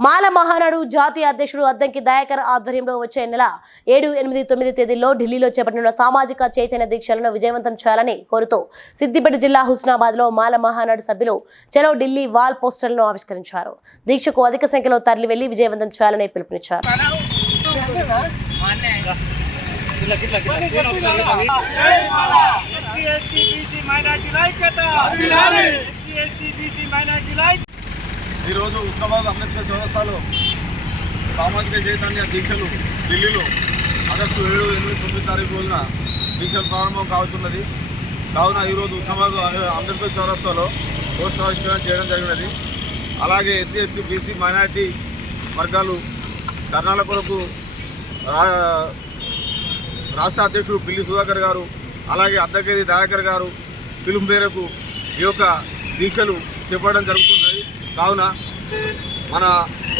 మాల మహానాడు జాతీయ అధ్యక్షుడు అద్దంకి దయాకర్ ఆధ్వర్యంలో వచ్చే నెల ఏడు ఎనిమిది తొమ్మిది తేదీల్లో ఢిల్లీలో చేపట్టిన సామాజిక చైతన్య దీక్షలను విజయవంతం చేయాలని కోరుతూ సిద్దిపేట జిల్లా హుస్నాబాద్లో మాల మహానాడు సభ్యులు చలో ఢిల్లీ వాల్ పోస్టర్లను ఆవిష్కరించారు. దీక్షకు అధిక సంఖ్యలో తరలి వెళ్ళి విజయవంతం చేయాలని పిలుపునిచ్చారు. ఎస్సీ ఈరోజు ఉస్మాబాద్ అంబేద్కర్ చౌరస్తాలో సామాజిక చైతన్య దీక్షలు ఢిల్లీలో ఆగస్టు ఏడు ఎనిమిది తొమ్మిది తారీఖు రోజున దీక్షలు ప్రారంభం కావస్తున్నది కావున ఈరోజు ఉస్మాబాద్ అంబేద్కర్ చౌరస్తాలో పోస్ట్ ఆవిష్కరణ చేయడం జరిగినది. అలాగే ఎస్సీ ఎస్టీ బీసీ మైనార్టీ వర్గాలు ధర్నాల కొరకు రా- రాష్ట్ర అధ్యక్షుడు పిల్లి సుధాకర్ గారు అలాగే అద్దకేది దయాకర్ గారు పిలుపు మేరకు ఈ యొక్క దీక్షలు చేపట్టడం జరుగుతుంది. కావున మన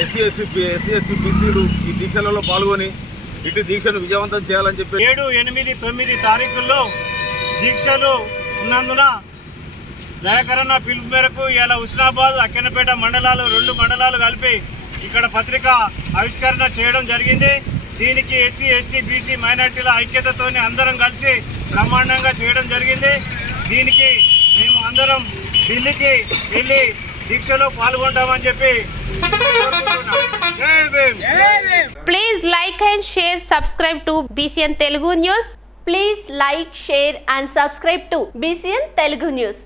ఎస్సీ ఎస్సీ ఎస్సీ ఎస్టీ బీసీలు ఈ దీక్షలలో పాల్గొని ఇటు దీక్షను విజయవంతం చేయాలని చెప్పి ఏడు ఎనిమిది తొమ్మిది తారీఖుల్లో దీక్షలు ఉన్నందున దయాకరణ పిలుపు మేరకు ఇలా హుస్నాబాద్ అక్కెనపేట మండలాలు రెండు మండలాలు కలిపి ఇక్కడ పత్రిక ఆవిష్కరణ చేయడం జరిగింది. దీనికి ఎస్సీ ఎస్టీ బీసీ మైనార్టీల ఐక్యతతోనే అందరం కలిసి బ్రహ్మాండంగా చేయడం జరిగింది. దీనికి మేము అందరం ఢిల్లీకి వెళ్ళి దీక్షలో పాల్గొంటామని చెప్పి please like and share subscribe to BCN Telugu news please like share and subscribe to BCN Telugu news